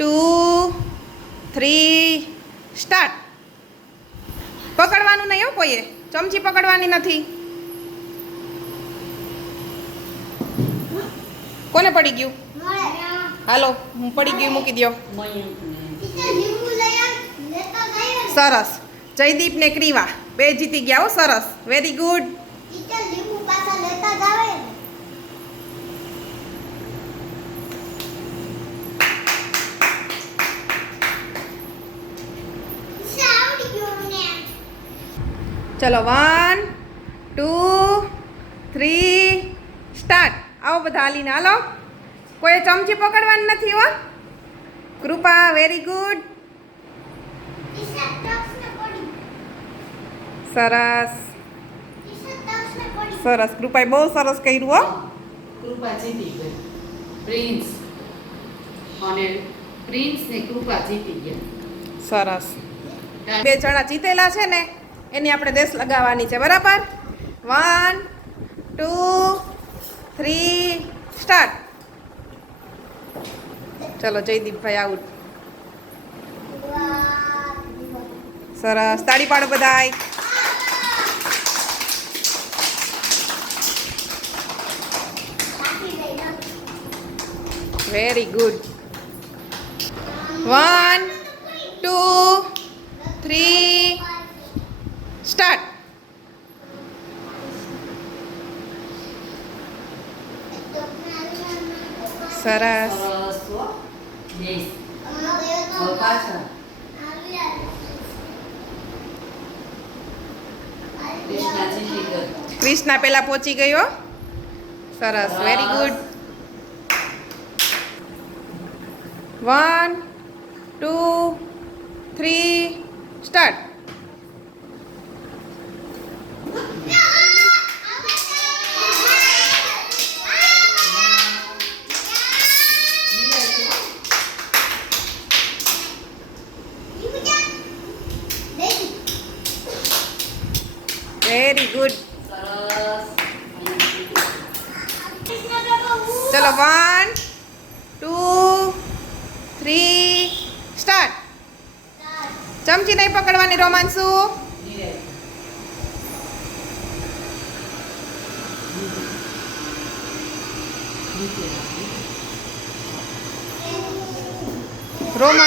Two three start. પકડવાનું નહીં હો કોઈએ. ચમચી પકડવાની નથી. કોને પડી ગયું? હાલો, હું પડી ગયું, મૂકી દો સરસ. જયદીપ ને ક્રીવા. બે જીતી ગયા હો, સરસ. વેરી ગુડ ચલો વન ટુ થ્રી સ્ટાર્ટ આવો બધા હાલીને. હાલો. કોઈ ચમચી પકડવાની નથી હો? કૃપા વેરી ગુડ સરસ. સરસ. કૃપાએ બહુ સરસ કર્યું હો. કૃપા જીતી ગઈ. પ્રિન્સ. અને પ્રિન્સ ને કૃપા જીતી ગયા સરસ. બે જણા જીતેલા છે ને? એની આપણે દેશ લગાવવાની છે, બરાબર? વન ટુ થ્રી સ્ટાર્ટ ચલો, જયદીપભાઈ આઉટ સરસ. તાળી પાડો બધાય. Very good one two three start સરસ ક્રિષ્ના પેલા પહોંચી ગયો સરસ very good one two three start very good સરસ ચલો વન ટુ થ્રી સ્ટાર્ટ ચમચી નહીં પકડવાની રોમાંસુ Рома,